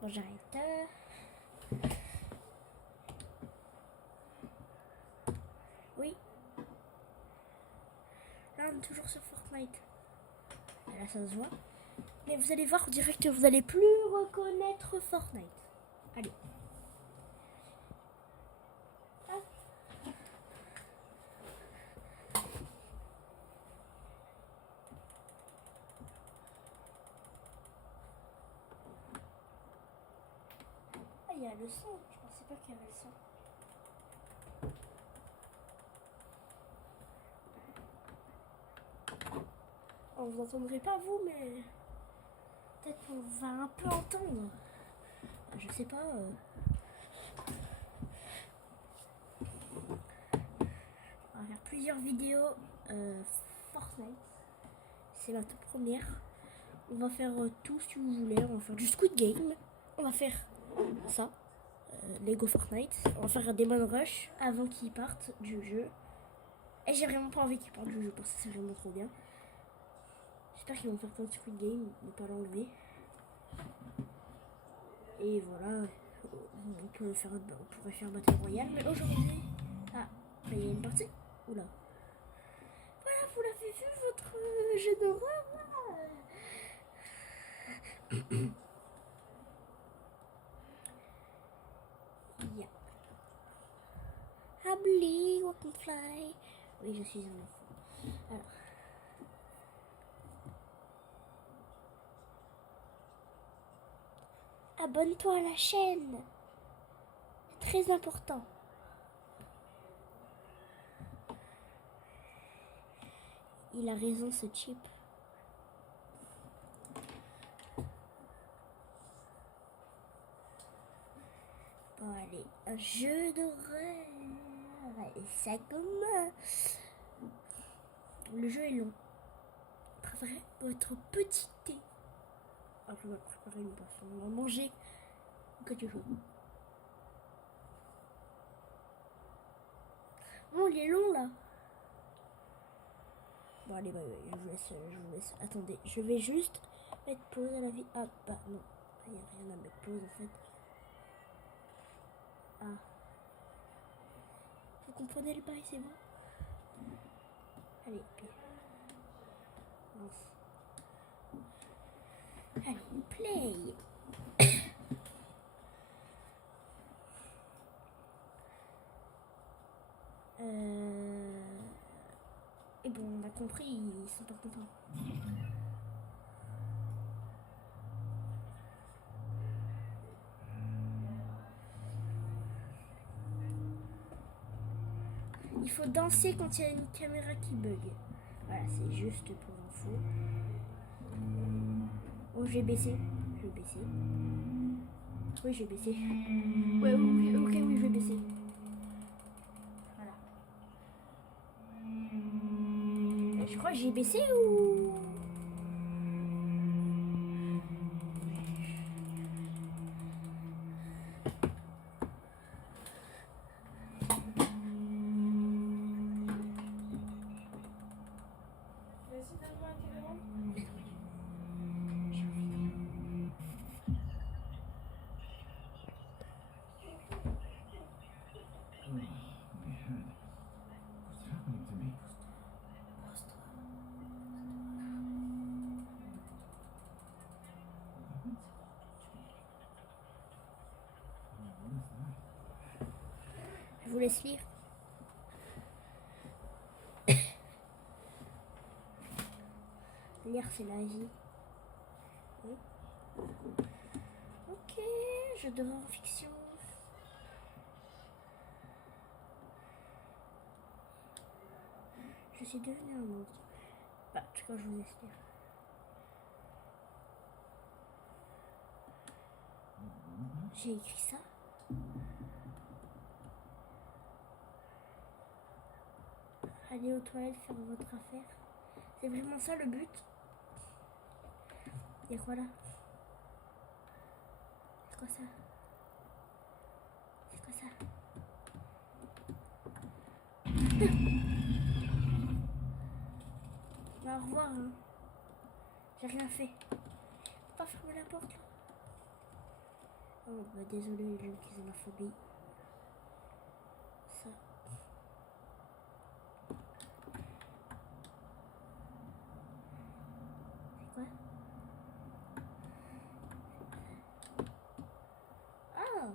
Bon, j'arrête. Oui. Là, on est toujours sur Fortnite. Et là, ça se voit. Mais vous allez voir direct que vous n'allez plus reconnaître Fortnite. Allez. Ah, il y a le son. Je pensais pas qu'il y avait le son. On vous entendrez pas vous, mais peut-être qu'on va un peu entendre. Je sais pas. On va faire plusieurs vidéos Fortnite. C'est ma toute première. On va faire tout si vous voulez. On va faire du Squid Game. On va faire ça. Lego Fortnite. On va faire des Demon Rush avant qu'ils partent du jeu. Et j'ai vraiment pas envie qu'ils partent du jeu parce que c'est vraiment trop bien. J'espère qu'ils vont faire comme Squid Game, ne pas l'enlever. Et voilà, on pourrait faire Battle Royale, mais aujourd'hui... Ah, il y a une partie. Oula. Voilà, vous l'avez vu, votre jeu d'horreur, là. Yeah. I believe I can fly. Oui, je suis un enfant. Alors... Abonne-toi à la chaîne. C'est très important. Il a raison, ce chip. Bon, allez, un jeu d'horreur. Et ça commence. Le jeu est long. Préparez votre petit thé. Alors, je vais préparer une boisson. On va manger quelque chose. Oh, il est long là. Bon, allez, bah, je vous laisse. Attendez, je vais juste mettre pause à la vie. Ah, bah non, il n'y a rien à mettre pause en fait. Ah. Vous comprenez le bail, c'est bon. Allez, puis. Allez, play. Et bon, on a compris, ils sont pas contents. Il faut danser quand il y a une caméra qui bug. Voilà, c'est juste pour info. Oh, je vais baisser. Je vais baisser. Oui, je vais baisser. Ouais, ok, oui, je vais baisser. Voilà. Je crois que j'ai baissé ou... Je vous laisse lire. Lire, c'est la vie. Oui. Ok, je devrais en fiction. Je suis devenue un monstre. Bah, en tout cas, je vous laisse lire. J'ai écrit ça. Allez aux toilettes faire votre affaire. C'est vraiment ça le but. Il y a quoi là? C'est quoi ça? C'est quoi ça? Bah, au revoir. Hein. J'ai rien fait. Faut pas fermer la porte là. Oh, bah désolé les gens qui ont la phobie. Ça. C'est quoi? Ah!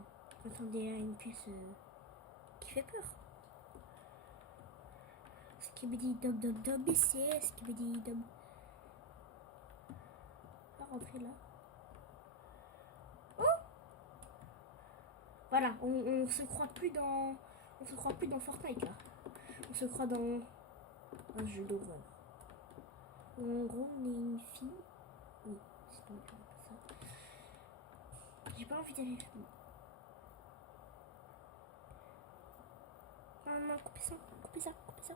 Attendez à une pièce qui fait peur. Skibidi dob dob dob ici, skibidi dob. On va rentrer là. Oh! Voilà, on se croit plus dans. On se croit plus dans Fortnite là. On se croit dans un jeu d'horreur. En gros, on est une fille. Oui, c'est pas ça. J'ai pas envie d'aller. Non, non, coupez ça, coupez ça, coupez ça.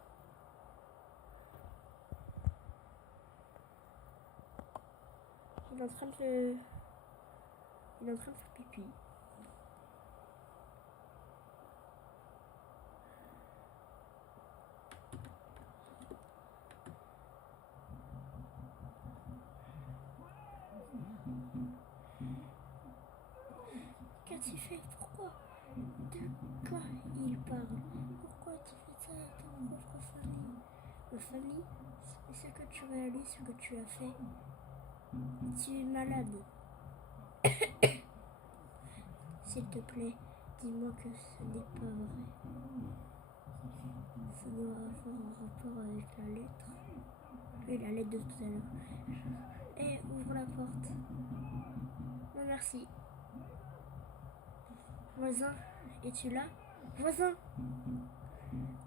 Il est en train de. Il est en train de faire pipi. Qu'as-tu fait? Pourquoi? De quoi il parle? Pourquoi tu fais ça à ton propre famille? Ma famille? C'est ce que tu réalises, ce que tu as fait. Tu es malade. S'il te plaît, dis-moi que ce n'est pas vrai. Ça doit avoir un rapport avec la lettre. Oui, la lettre de tout à l'heure. Eh, ouvre la porte. Non, merci. Voisin, es-tu là? Voisin!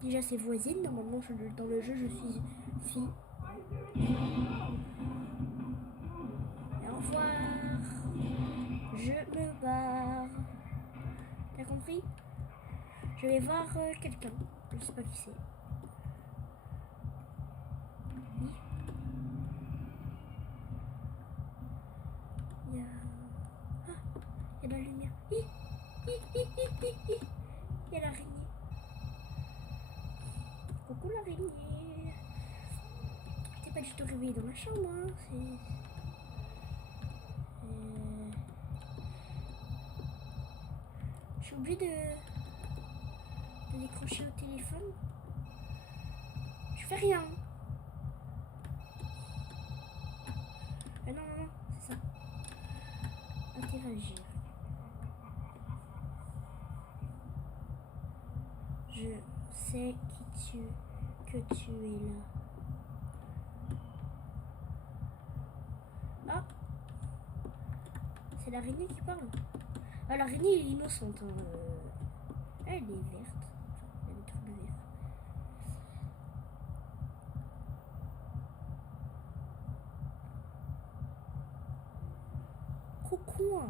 Déjà, c'est voisine. Normalement, dans le jeu, je suis fille. Et au revoir. Je me barre. T'as compris? Je vais voir quelqu'un. Je sais pas qui c'est. Oui. Il y a... Ah, il y a de la lumière. Il y a l'araignée. Coucou l'araignée. T'es pas du tout réveillée dans ma chambre, hein. Je suis obligée de décrocher au téléphone. Je fais rien. Ah non, non, non, c'est ça. Interagir. Je sais que tu es là. Ah, c'est l'araignée qui parle. Ah, l'araignée est innocente. Hein. Elle est verte. Elle a des trucs verts. Coucou.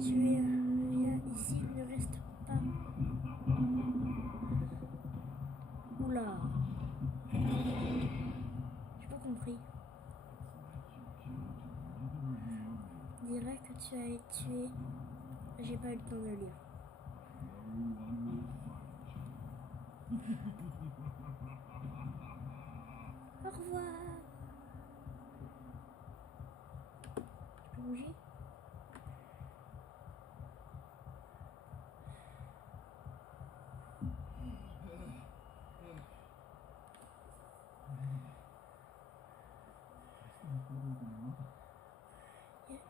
Viens ici, ne reste pas. Oula. J'ai pas compris. On dirait que tu as été tué. J'ai pas eu le temps de lire. Au revoir. Tu peux bouger?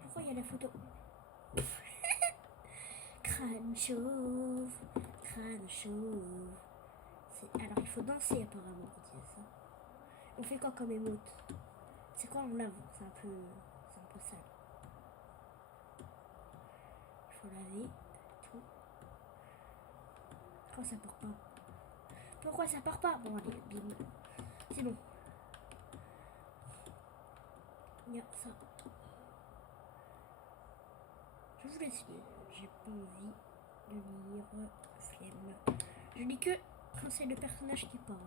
Pourquoi il y a la photo? Crâne chauve, crâne chauve. Alors il faut danser apparemment quand il y a ça. On fait quoi comme émote? C'est quoi on lave? C'est un peu sale. Il faut laver tout. Quand ça part pas? Pourquoi ça part pas? Bon allez, bim. C'est bon. Il y a ça. Je vous laisse lire. J'ai pas envie de lire. Flemme. Je lis que quand c'est le personnage qui parle.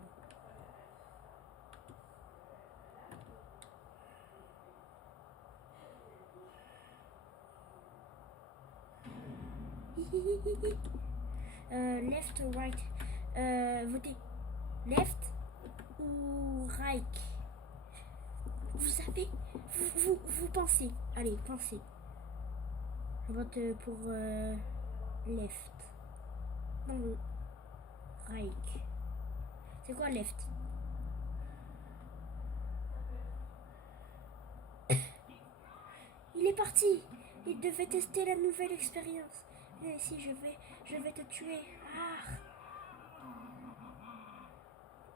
Left ou right? Votez. Left ou right? Vous savez, vous pensez. Allez, pensez. Je vote pour left. Non, right. C'est quoi left? Il est parti. Il devait tester la nouvelle expérience. Viens ici, je vais te tuer. Ah.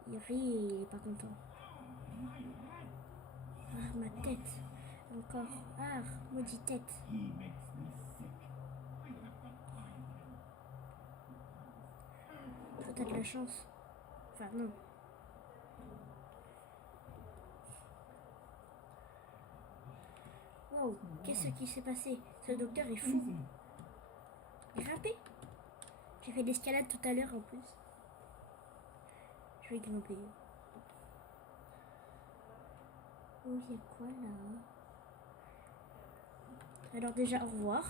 Il rit et il est pas content. Ah, ma tête. Encore. Ah, maudite tête. Toi, t'as de la chance. Enfin, non. Wow, qu'est-ce qui s'est passé? Ce docteur est fou. Grimper? J'ai fait de l'escalade tout à l'heure en plus. Je vais grimper. Oh, il y a quoi là? Alors déjà, au revoir.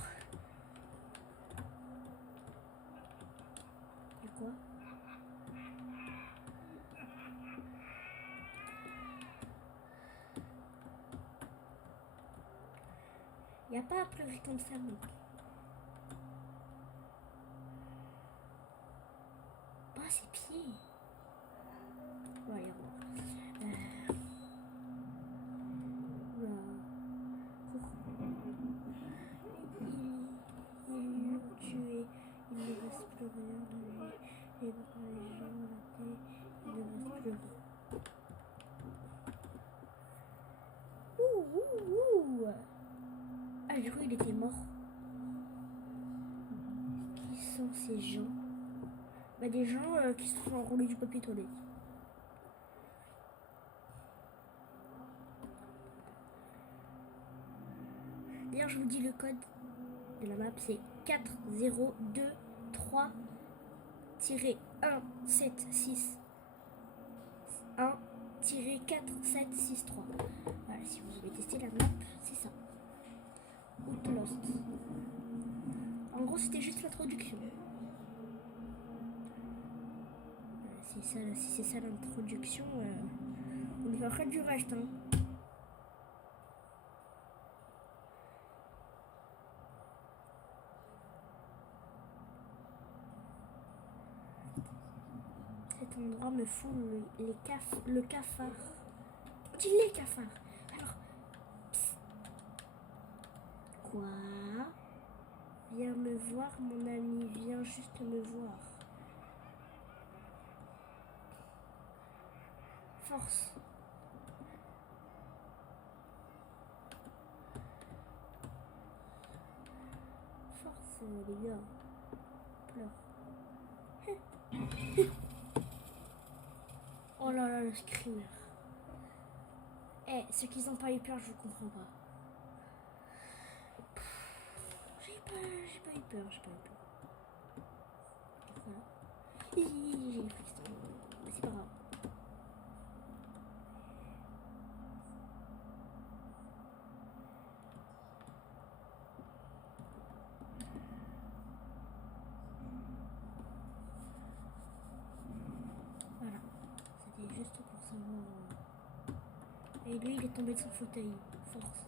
Il y a quoi? Il n'y a pas à pleurer comme ça, mec. Oh, ses pieds. Bon, allez, au revoir. Ils l'ont tué. Il ne reste plus rien de lui. Et quand les gens l'ont tué, il ne reste plus rien. Ouh. Ah, du coup, il était mort. Qui sont ces gens? Bah, des gens qui se sont enroulés du papier toilette. D'ailleurs, je vous dis le code de la map, c'est 4023-1-761-4763. Voilà, si vous voulez tester la map, c'est ça. Outlost. En gros, c'était juste l'introduction. Si c'est ça l'introduction, on ne verra du reste. Hein. Cet endroit me fout le cafard. On dit les cafards. Alors, psst. Quoi? Viens me voir, mon ami. Viens juste me voir. Force. Force, les gars. Pleure. Oh là là, le screamer. Eh, ceux qui n'ont pas eu peur, je vous comprends pas. J'ai pas eu peur. Voilà. J'ai une frustration. Mais c'est pas grave. Voilà. C'était juste pour savoir. Et lui, il est tombé de son fauteuil. Force.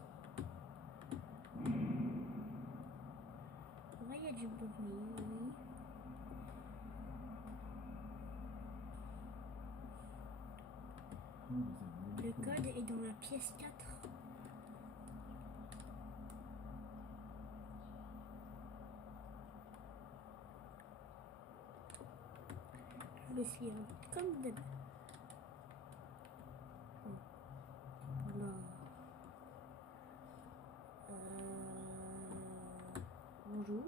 Ouais, il y a du bruit, oui. Le code est dans la pièce 4. Je vais essayer comme d'habitude. Voilà. Bonjour.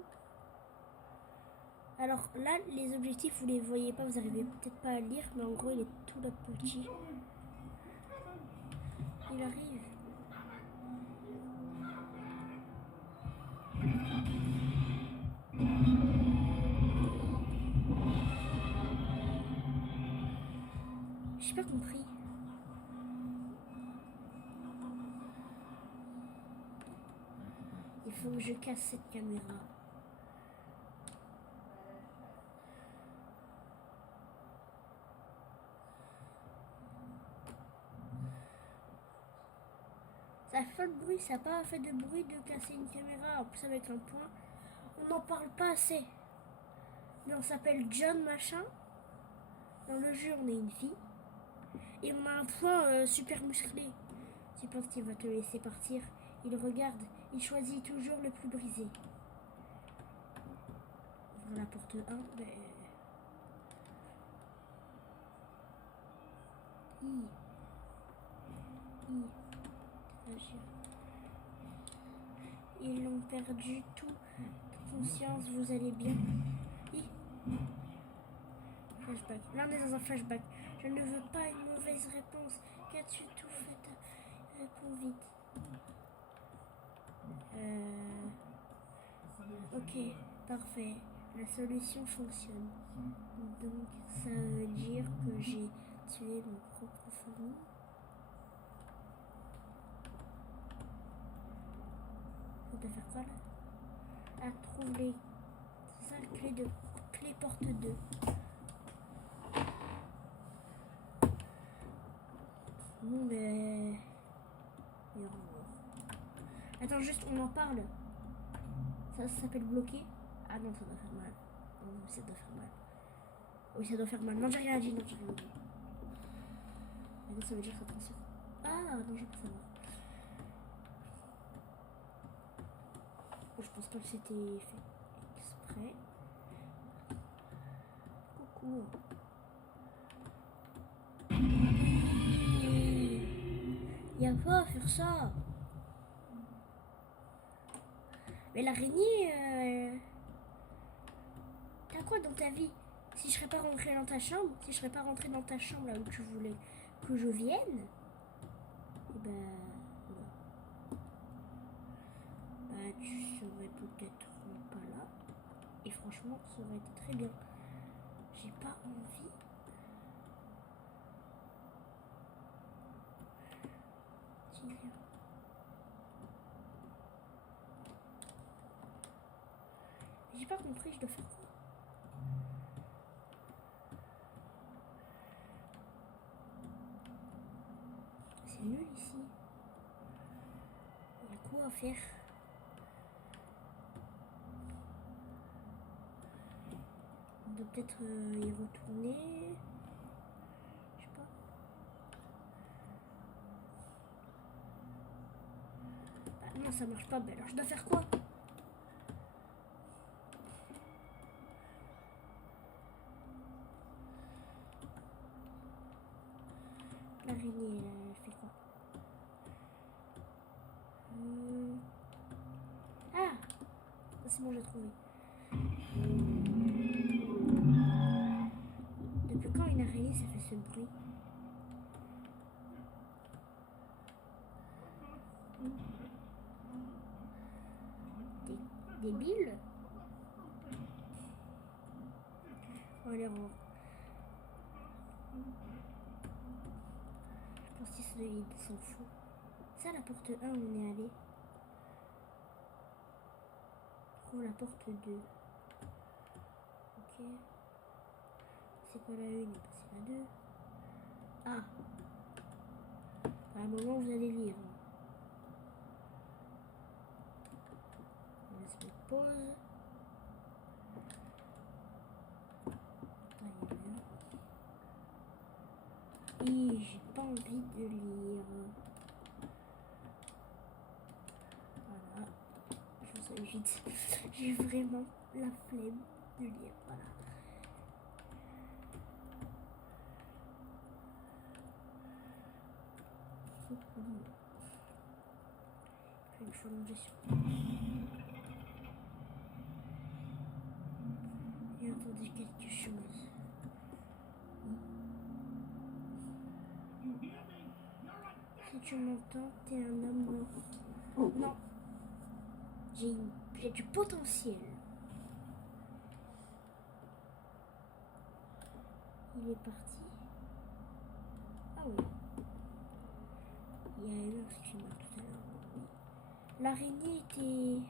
Alors là, les objectifs, vous les voyez pas, vous arrivez peut-être pas à lire, mais en gros, il est tout là petit. Il arrive. J'ai pas compris. Il faut que je casse cette caméra. Ça fait pas de bruit, ça n'a pas fait de bruit de casser une caméra. En plus avec un point, on n'en parle pas assez. Mais on s'appelle John machin. Dans le jeu, on est une fille. Et on a un point super musclé. Tu penses qu'il va te laisser partir? Il regarde, il choisit toujours le plus brisé. Ouvre la porte 1, ben... Ils l'ont perdu tout. Conscience, vous allez bien. Flashback. Là, on est dans un flashback. Je ne veux pas une mauvaise réponse. Qu'as-tu tout fait? Réponds vite. Ok, parfait. La solution fonctionne. Donc, ça veut dire que j'ai tué mon propre famille. On doit faire quoi là? Ah, trouve les 5 clés de clé porte 2. Bon, mais... Attends, juste, on en parle. Ça s'appelle bloquer. Ah non, ça doit faire mal. Oh, ça doit faire mal. Oui, ça doit faire mal. Non, j'ai rien dit, non, j'ai rien dit. Mais non, ça veut dire que ça transfère. Ah, non, je peux savoir. Je pense pas que c'était fait exprès. Coucou. Y'a pas à faire ça. Mais l'araignée, t'as quoi dans ta vie? Si je serais pas rentrée dans ta chambre, si je serais pas rentrée dans ta chambre là où tu voulais que je vienne, et bah tu serais peut-être pas là. Et franchement, ça aurait été très bien. J'ai pas envie. Tiens. J'ai pas compris, je dois faire quoi? C'est nul ici. Il y a quoi à faire? On doit peut-être y retourner. Je sais pas. Bah, non, ça marche pas. Bah, alors je dois faire quoi? L'araignée, elle fait quoi? Ah! C'est bon, j'ai trouvé. Depuis quand une araignée, ça fait ce bruit? Débile? On va les rendre. Je pense qu'ils s'en fout. Ça, la porte 1, on est allé. Trouve la porte 2. Ok. C'est pas la 1, c'est la 2. Ah. À un moment, vous allez lire. On laisse mettre pause. Et j'ai pas envie de lire. Voilà. Je vous invite. J'ai vraiment la flemme de lire. Voilà. Il faut manger sur. Et attendez quelque chose. Si tu m'entends, t'es un homme mort. Non. J'ai du potentiel. Il est parti. Ah oui. Il y a eu un screamer tout à l'heure. L'araignée était...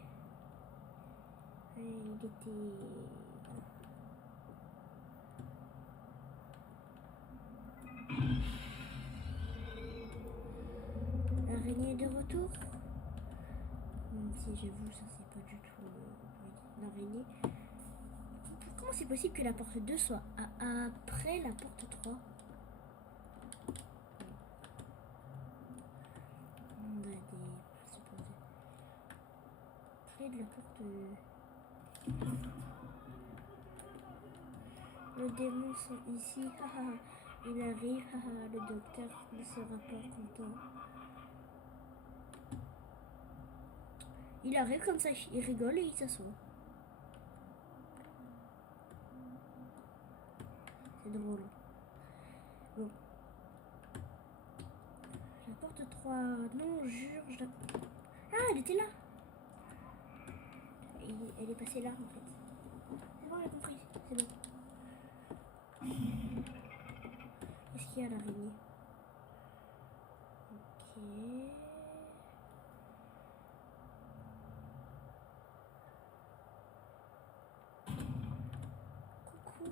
Il était... L'araignée est de retour. j'avoue, ça c'est pas du tout l'araignée. Comment c'est possible que la porte 2 soit après la porte 3? On a des... Près de la porte... Le démon sont ici, haha. Il arrive, haha. Le docteur ne sera pas content. Il arrive comme ça, il rigole et il s'assoit. C'est drôle. Bon. La porte 3... Non, jure, je la... Ah, elle était là. Elle est passée là, en fait. C'est bon, j'ai compris. C'est bon. Qu'est-ce qu'il y a à l'araignée? Ok. Coucou.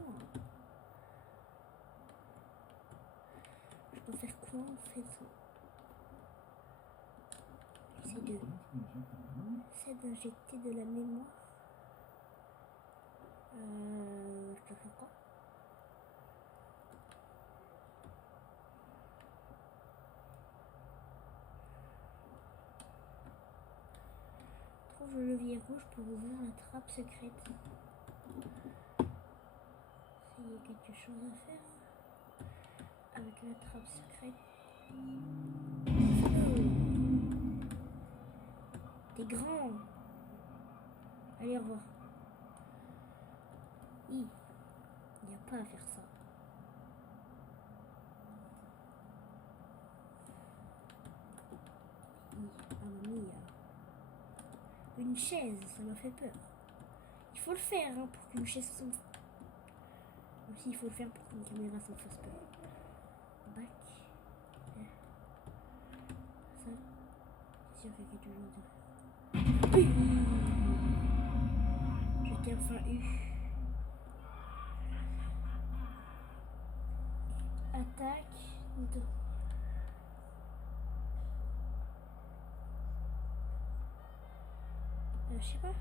Je peux faire quoi en fait? C'est d'injecter de la mémoire. Je peux faire quoi? Trouve le levier rouge pour ouvrir la trappe secrète. S'il y a quelque chose à faire avec la trappe secrète. T'es grand. Allez, au revoir. Il n'y a pas à faire ça. Une chaise, ça m'a fait peur. Il faut le faire hein, pour qu'une chaise s'en... Aussi, il faut le faire pour qu'une caméra s'en fasse peur. Bac. Ça, c'est sûr qu'il y a quelque chose à faire. Je t'ai enfin eu. Attaque. Je sais pas.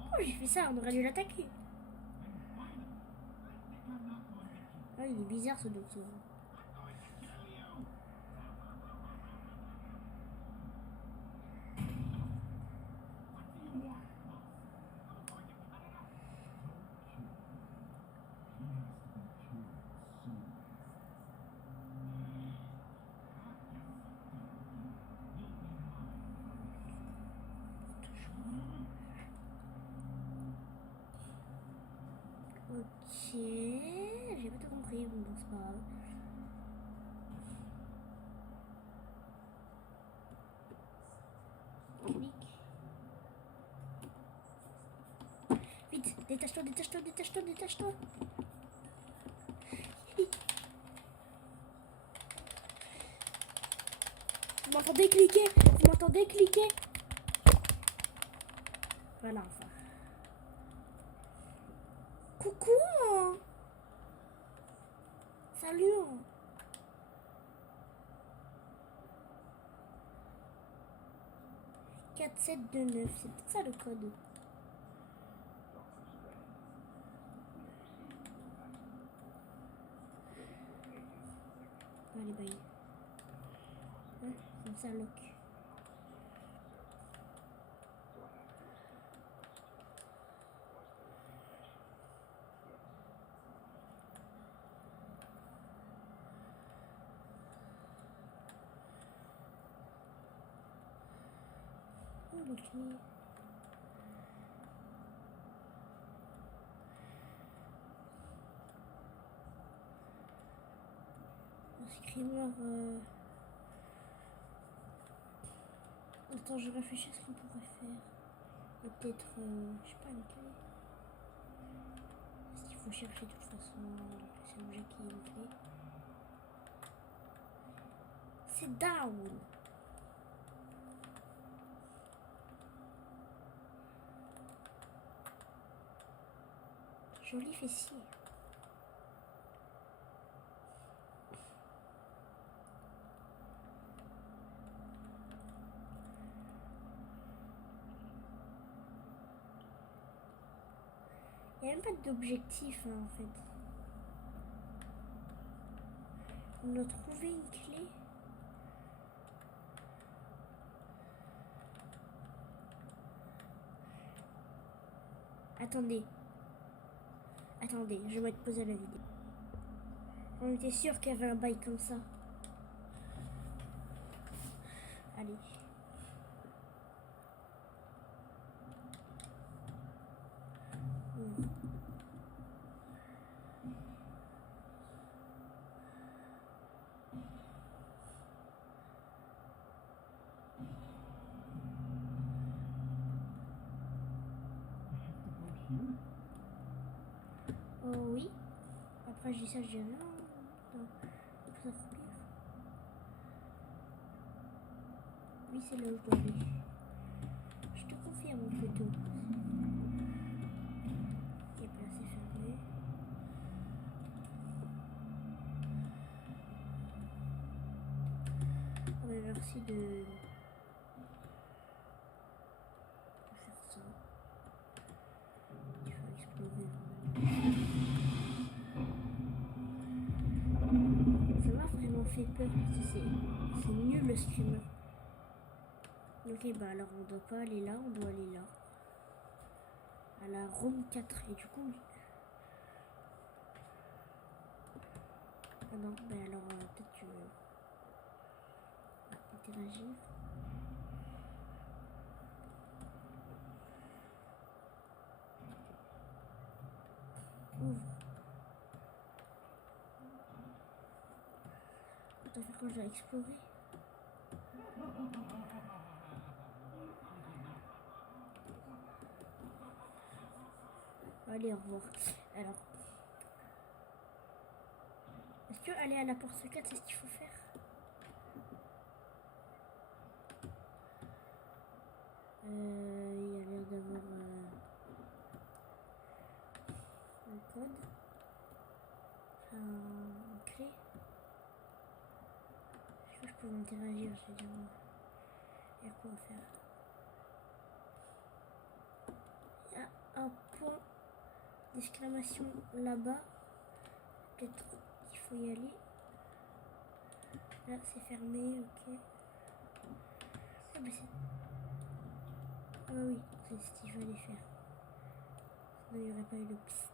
Oh, j'ai fait ça, on aurait dû l'attaquer. Oh, il est bizarre ce docteur. Ok, j'ai pas tout compris, bon c'est pas grave. Clic. Vite, détache-toi, détache-toi, détache-toi, détache-toi. Vous m'entendez cliquer? Vous m'entendez cliquer? Voilà, enfin. Coucou! Salut! 4729, c'est peut-être ça le code. Allez, bye. Hein, comme ça, lock. Oh, les clés. Screamer. Attends, je réfléchis à ce qu'on pourrait faire. Et peut-être, je sais pas, une clé. Est-ce qu'il faut chercher de toute façon c'est objet qui est une clé? C'est down. Joli fessier. Il n'y a même pas d'objectif hein, en fait. On a trouvé une clé. Attendez. Attendez, je vais mettre pause à la vidéo. On était sûr qu'il y avait un bail comme ça. Allez. Oh oui. Après je dis ça, je dis non. Non. Ça faut pire. Oui, c'est là où je dois aller. Je te confirme plutôt. Et puis là c'est fermé. Oh mais merci de faire ça. Il faut explorer. Ça m'a vraiment fait peur parce que c'est nul le screamer. Ok, bah alors on doit pas aller là, on doit aller là. À la room 4 et du coup... Ah non, bah alors peut-être tu veux interagir. Ouvre. Attends, faire quand je dois explorer. Allez, au revoir. Alors, est-ce que aller à la porte 4, c'est ce qu'il faut faire? Il y a l'air d'avoir un code. Enfin, une clé. Est-ce que je peux interagir? Je vais dire, il y a quoi à faire? Il y a un point d'exclamation là-bas. Peut-être qu'il faut y aller. Là, c'est fermé, ok. Ah, bah c'est... Ah oui, c'est ce qu'il fallait faire. Sinon, il n'y aurait pas eu de piste.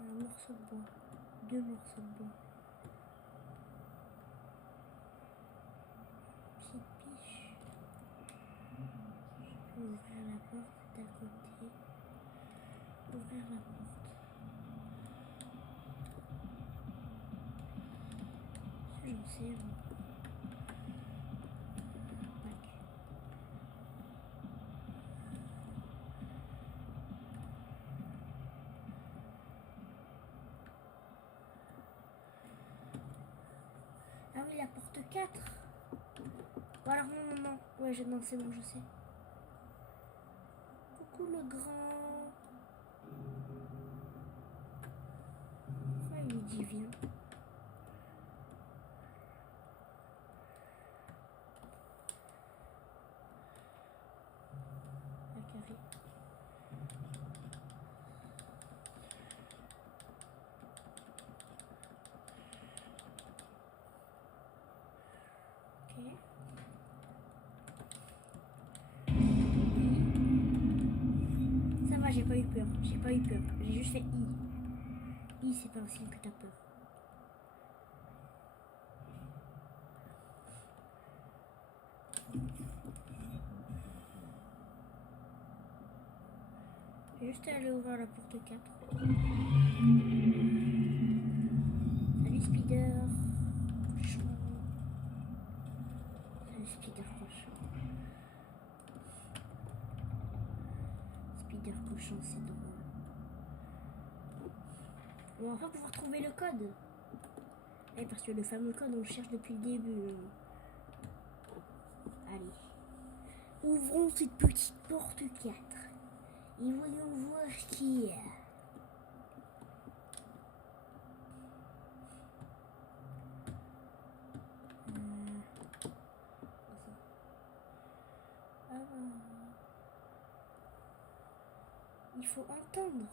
Un morceau de bois. 2 morceaux de bois. Petite biche. Je peux ouvrir la porte d'à côté. Ouvrir la porte. Ça, j'en sais. Ah oui, la porte 4. Ou alors non. Ouais, non, c'est bon, je sais. Coucou le grand. Pourquoi il lui dit viens? La carré. Ok. Ça va, j'ai pas eu peur. J'ai juste fait I. I, c'est pas un signe que t'as peur. Je vais juste aller ouvrir la porte 4. Salut Spider. Cochon. Salut Spider cochon. Spider cochon, c'est drôle. On va enfin pouvoir trouver le code. Et parce que le fameux code, on le cherche depuis le début. Allez. Ouvrons cette petite porte 4. Et voyons voir qui est. Il faut entendre.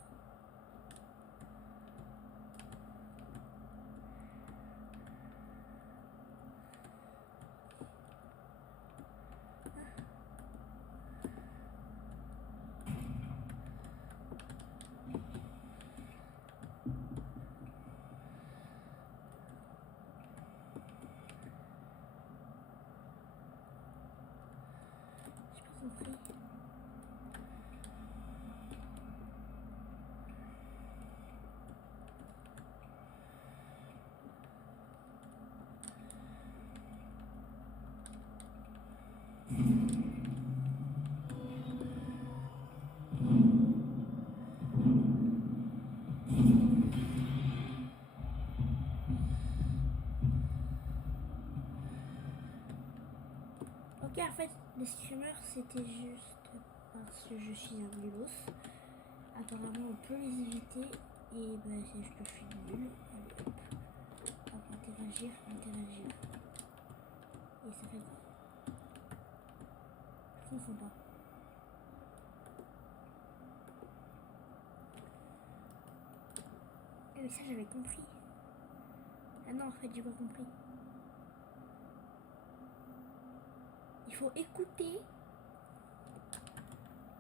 J'ai pas compris. Ok, en fait, les screamers, c'était juste parce que je suis un nulos. Apparemment, on peut les éviter. Et ben, c'est juste que je suis nul. Allez, hop. Hop, interagir, interagir. Et ça fait quoi? Je comprends pas. Ah, mais ça, j'avais compris. Ah non, en fait, j'ai pas compris. Il faut écouter.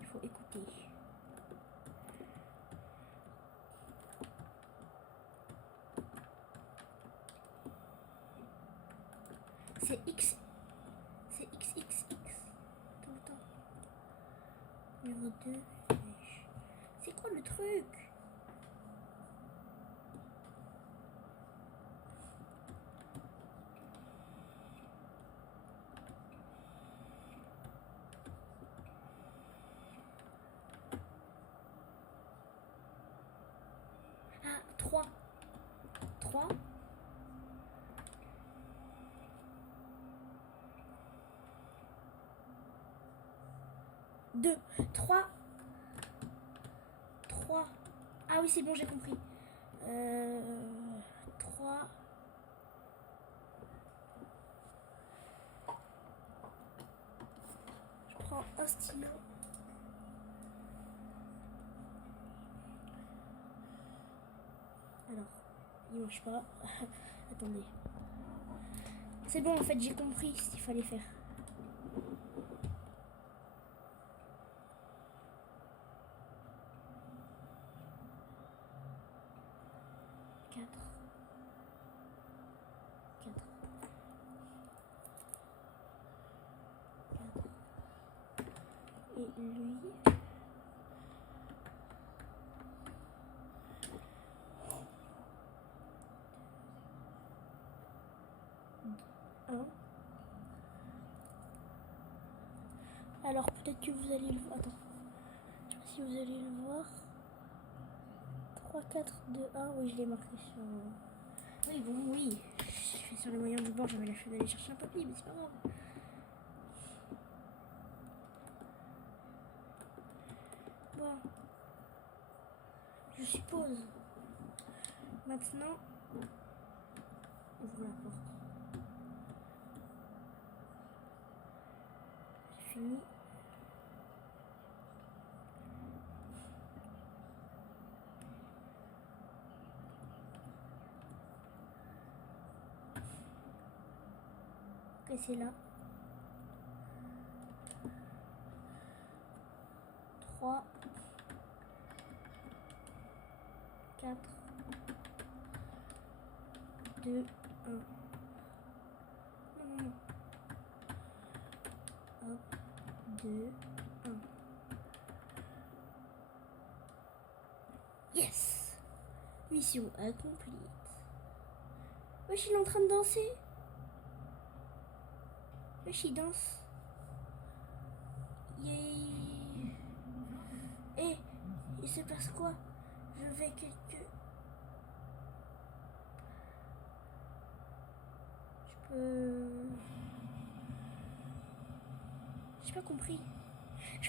Il faut écouter. C'est X. C'est XXX. Tout le temps. Numéro 2. C'est quoi le truc? Ah, 3. 3. 2. 3. 3. Ah oui, c'est bon, j'ai compris. 3. Je prends un stylo. Alors, il marche pas. Attendez. C'est bon, en fait, j'ai compris ce qu'il fallait faire. Et lui. Un. Alors peut-être que vous allez le voir. Attends. Je sais pas si vous allez le voir. 3, 4, 2, 1. Oui, je l'ai marqué sur. Oui, bon, oui. Je fais sur les moyens du bord, j'avais la flemme d'aller chercher un papier, mais c'est pas grave. Bon. Je suppose. Maintenant, ouvre la porte. J'ai fini. Ok, c'est là. 3, 4, 2, 1. Non. Hop, 2, 1. Yes! Mission accomplie. Wesh, il est en train de danser. Wesh, il danse. Yay! Eh, il se passe quoi? Je vais quelque... Je peux... J'ai pas compris.